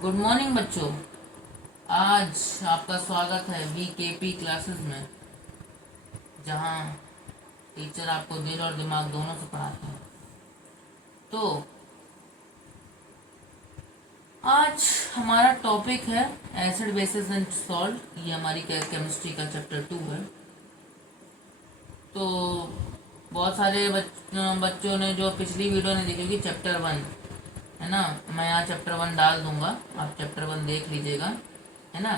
Good morning बच्चों। आज आपका स्वागत है वीकेपी क्लासेस में, जहां टीचर आपको दिल और दिमाग दोनों से पढ़ाते हैं। तो आज हमारा टॉपिक है एसिड बेसिस एंड सॉल्ट। ये हमारी केमिस्ट्री का चैप्टर 2 है। तो बहुत सारे बच्चों ने जो पिछली वीडियो ने देखी होगी चैप्टर 1, है ना। मैं यहाँ चैप्टर 1 डाल दूंगा, आप चैप्टर 1 देख लीजिएगा, है ना।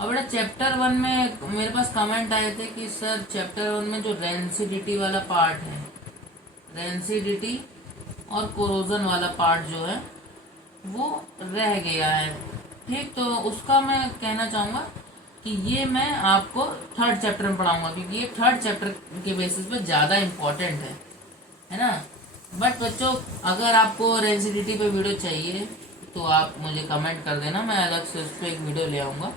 और बेटा चैप्टर 1 में मेरे पास कमेंट आए थे कि सर चैप्टर 1 में जो रेंसिडिटी वाला पार्ट है, रेंसिडिटी और कोरोजन वाला पार्ट जो है वो रह गया है। ठीक, तो उसका मैं कहना चाहूँगा कि ये मैं आपको थर्ड चैप्टर में पढ़ाऊंगा, क्योंकि ये थर्ड चैप्टर के बेसिस पे ज़्यादा इम्पोर्टेंट है ना। बट बच्चों, अगर आपको रेंसिडिटी पे वीडियो चाहिए तो आप मुझे कमेंट कर देना, मैं अलग से उस पर एक वीडियो ले आऊँगा।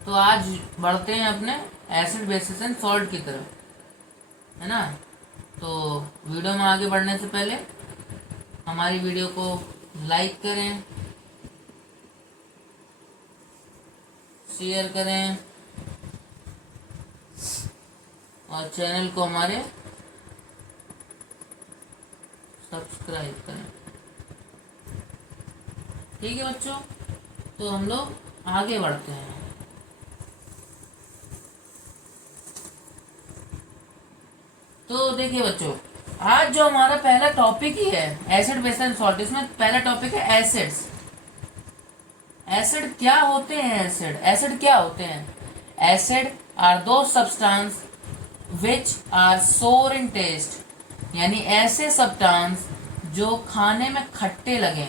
तो आज बढ़ते हैं अपने एसिड बेसिस एंड सॉल्ट की तरफ, है ना। तो वीडियो में आगे बढ़ने से पहले हमारी वीडियो को लाइक करें, शेयर करें और चैनल को हमारे सब्सक्राइब करें। ठीक है बच्चों, तो हम लोग आगे बढ़ते हैं। तो देखिए बच्चों, आज जो हमारा पहला टॉपिक ही है एसिड बेस एंड सॉल्ट, इसमें पहला टॉपिक है एसिड्स। एसिड क्या होते हैं? एसिड क्या होते हैं? एसिड आर दो सब्सटेंस विच आर सोर इन टेस्ट, यानी ऐसे सब्सटेंस जो खाने में खट्टे लगे।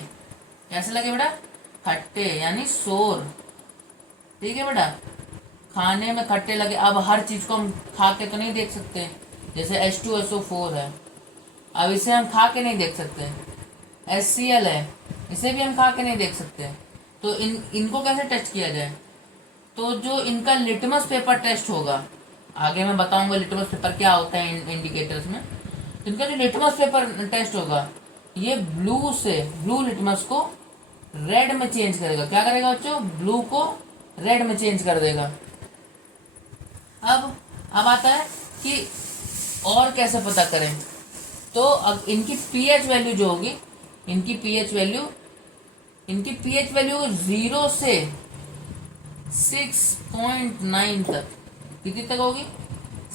कैसे लगे बेटा? खट्टे, यानी सोर। ठीक है बेटा, खाने में खट्टे लगे। अब हर चीज को हम खा के तो नहीं देख सकते, जैसे H2SO4 है, अब इसे हम खा के नहीं देख सकते। HCl है, इसे भी हम खा के नहीं देख सकते। तो इनको कैसे टेस्ट किया जाए? तो जो इनका लिटमस पेपर टेस्ट होगा, आगे मैं बताऊंगा लिटमस पेपर क्या होता है इंडिकेटर्स में। तो इनका जो लिटमस पेपर टेस्ट होगा, ये ब्लू लिटमस को रेड में चेंज करेगा। क्या करेगा बच्चों? ब्लू को रेड में चेंज कर देगा। अब आता है कि और कैसे पता करें। तो अब इनकी पीएच वैल्यू जो होगी, इनकी पीएच वैल्यू 0 से 6.9 तक, कितनी तक होगी?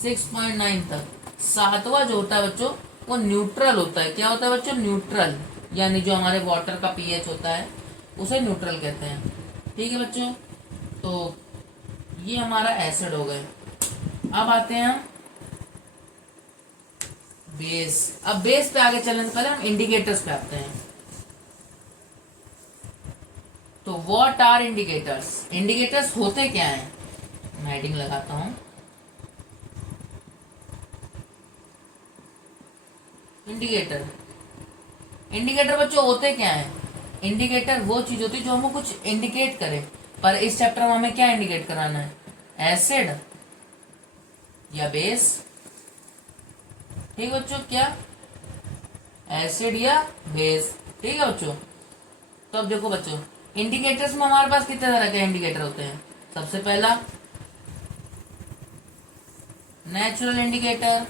6.9 तक। सातवां जो होता है बच्चों, वो न्यूट्रल होता है। क्या होता है बच्चों? न्यूट्रल, यानी जो हमारे वाटर का पीएच होता है उसे न्यूट्रल कहते हैं। ठीक है बच्चों, तो ये हमारा एसिड हो गए। अब आते हैं हम बेस। अब बेस पे आगे चलने से पहले हम इंडिकेटर्स पे आते हैं। तो व्हाट आर इंडिकेटर्स? इंडिकेटर्स होते क्या हैं? मैं हेडिंग लगाता हूं, इंडिकेटर। इंडिकेटर बच्चों होते क्या हैं? इंडिकेटर वो चीज होती है जो हमें कुछ इंडिकेट करे। पर इस चैप्टर में हमें क्या इंडिकेट कराना है? एसिड या बेस। ठीक है बच्चों, क्या? एसिड या बेस। ठीक है बच्चों। तो अब देखो बच्चों, इंडिकेटर्स में हमारे पास कितने तरह के इंडिकेटर होते हैं? सबसे पहला नेचुरल इंडिकेटर,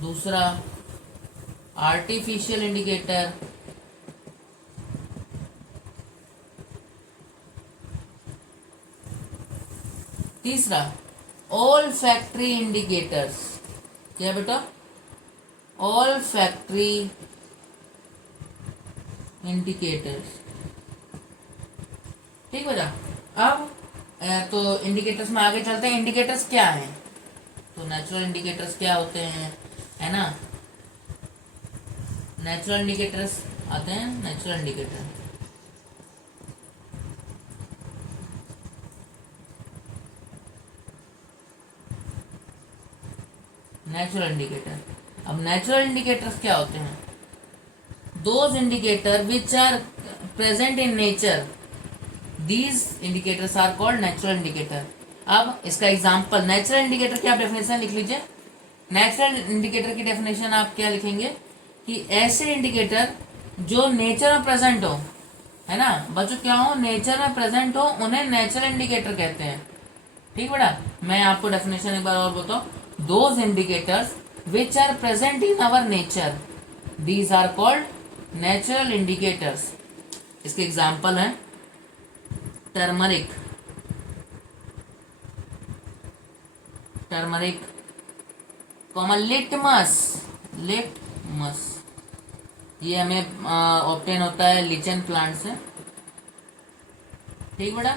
दूसरा आर्टिफिशियल इंडिकेटर, तीसरा ऑल फैक्ट्री इंडिकेटर्स। क्या बेटा? Olfactory indicators. ठीक बेटा। अब तो इंडिकेटर्स में आगे चलते हैं। इंडिकेटर्स क्या हैं? तो नेचुरल इंडिकेटर्स क्या होते हैं, है ना। नेचुरल इंडिकेटर्स आते हैं। Natural indicator, natural indicator. अब नेचुरल इंडिकेटर्स क्या होते हैं? Those indicator which are present in nature, these indicators are called natural indicator. अब इसका एग्जांपल, नेचुरल इंडिकेटर की आप डेफिनेशन लिख लीजिए। नेचुरल इंडिकेटर की डेफिनेशन आप क्या लिखेंगे कि ऐसे इंडिकेटर जो नेचर में प्रेजेंट हो, है ना बच्चों, क्या हो, नेचर में प्रेजेंट हो, उन्हें नेचुरल इंडिकेटर कहते हैं। ठीक बेटा, मैं आपको डेफिनेशन एक बार और बताऊं। Those indicators which are present in our nature, these are called natural indicators. इसके एग्जाम्पल हैं turmeric, turmeric, common litmus, litmus, ये हमें ऑब्टेन होता है लीचन प्लांट से। ठीक बेटा,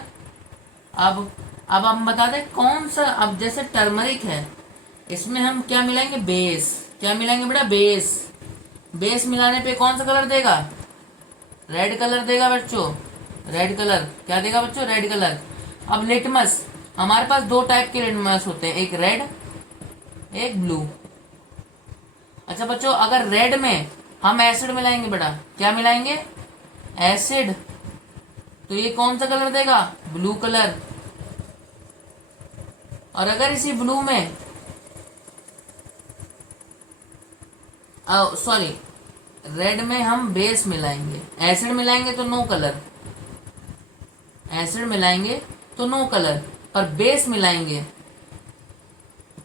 अब हम बता दें कौन सा। अब जैसे टर्मरिक है, इसमें हम क्या मिलाएंगे, बेस। क्या मिलाएंगे बेटा, बेस। बेस मिलाने पे कौन सा कलर देगा, रेड कलर देगा बच्चों, रेड कलर। क्या देगा बच्चों, रेड कलर। अब लिटमस, हमारे पास दो टाइप के लिटमस होते हैं, एक रेड एक ब्लू। अच्छा बच्चों, अगर रेड में हम एसिड मिलाएंगे बेटा, क्या मिलाएंगे, एसिड, तो ये कौन सा कलर देगा, ब्लू कलर। और अगर इसी ब्लू में, सॉरी, रेड में हम बेस मिलाएंगे, एसिड मिलाएंगे तो नो कलर, एसिड मिलाएंगे तो नो कलर, पर बेस मिलाएंगे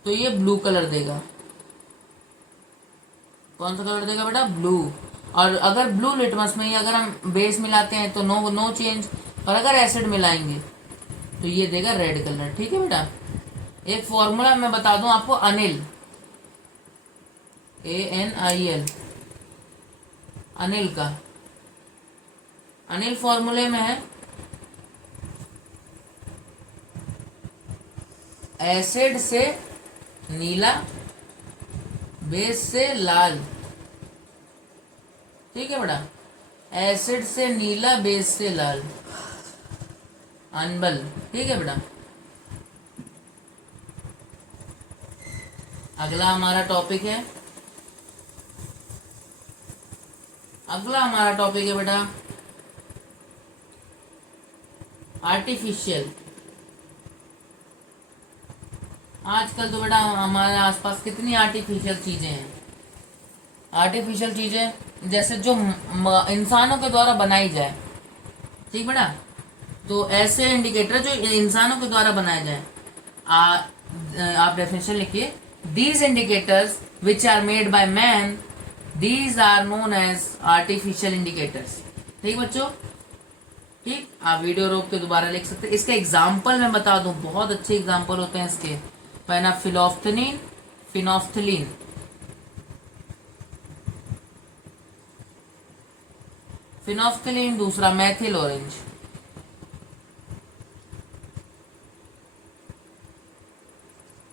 तो ये ब्लू कलर देगा। कौन सा कलर देगा बेटा, ब्लू। और अगर ब्लू लिटमस में ही अगर हम बेस मिलाते हैं तो नो नो चेंज, और अगर एसिड मिलाएंगे तो ये देगा रेड कलर। ठीक है बेटा, एक फॉर्मूला मैं बता दूं आपको, अनिल, ANIL, अनिल का, अनिल फॉर्मूले में है एसिड से नीला, बेस से लाल। ठीक है बेटा, एसिड से नीला, बेस से लाल, अनबल। ठीक है बेटा, अगला हमारा टॉपिक है, अगला हमारा टॉपिक है बेटा आर्टिफिशियल। आजकल तो बेटा हमारे आसपास कितनी आर्टिफिशियल चीजें हैं, आर्टिफिशियल चीजें जैसे जो इंसानों के द्वारा बनाई जाए। ठीक बेटा, तो ऐसे इंडिकेटर जो इंसानों के द्वारा बनाए जाए, आप डेफिनेशन लिखिए, these indicators which are made by man, these are known as artificial indicators. ठीक बच्चों, ठीक, आप वीडियो रोक के दोबारा लिख सकते हैं। इसका एग्जाम्पल मैं बता दूं, बहुत अच्छे एग्जाम्पल होते हैं इसके। पहला फिनोफ्थलीन, फिनोफ्थलीन, फिनोफ्थलीन, दूसरा मैथिल ऑरेंज।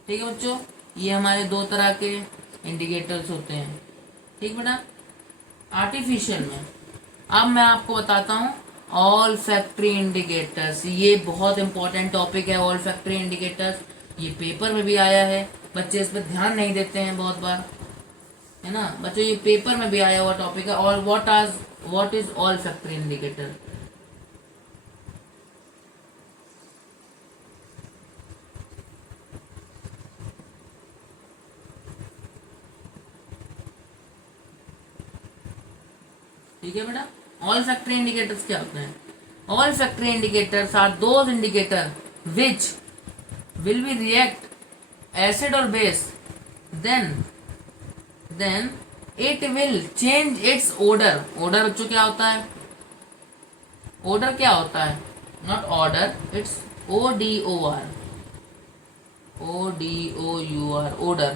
ठीक है बच्चों, ये हमारे दो तरह के इंडिकेटर्स होते हैं। ठीक बेटा, आर्टिफिशियल में अब मैं आपको बताता हूँ ऑल फैक्ट्री इंडिकेटर्स। ये बहुत इंपॉर्टेंट टॉपिक है, ऑल फैक्ट्री इंडिकेटर्स। ये पेपर में भी आया है, बच्चे इस पर ध्यान नहीं देते हैं बहुत बार, है ना बच्चों, ये पेपर में भी आया हुआ टॉपिक है। और what is olfactory indicator. ठीक है बेटा, ऑल फैक्ट्री इंडिकेटर्स क्या होते हैं, olfactory indicators are those indicator which will be react acid और base, then it will change its odor। odor बच्चों क्या होता है, odor क्या होता है, not order, it's ODOR, ODOUR, odor,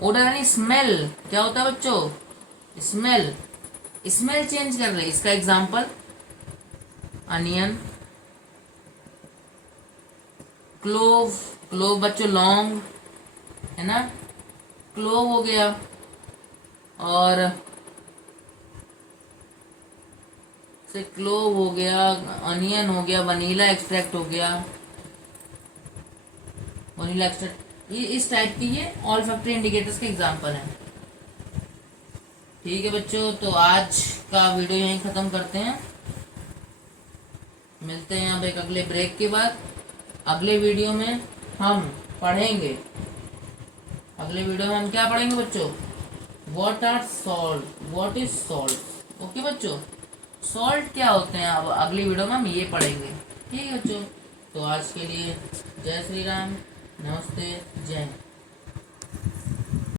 odor यानी स्मेल। क्या होता है बच्चों, स्मेल, स्मेल चेंज कर रहे। इसका एग्जांपल अनियन, क्लोव, क्लोव बच्चों लौंग, है ना, क्लोव हो गया, और से क्लोव हो गया, अनियन हो गया, वनीला एक्सट्रैक्ट हो गया, वनीला एक्सट्रैक्ट, ये इस टाइप की ये ऑल फैक्ट्री इंडिकेटर्स के एग्जांपल हैं। ठीक है बच्चों, तो आज का वीडियो यहीं ख़त्म करते हैं, मिलते हैं अब एक अगले ब्रेक के बाद। अगले वीडियो में हम पढ़ेंगे अगले वीडियो में हम क्या पढ़ेंगे बच्चों, what are salt, what is salt. Okay बच्चों, सॉल्ट क्या होते हैं अब अगली वीडियो में हम ये पढ़ेंगे। ठीक है बच्चों, तो आज के लिए जय श्री राम, नमस्ते, जय हिंद।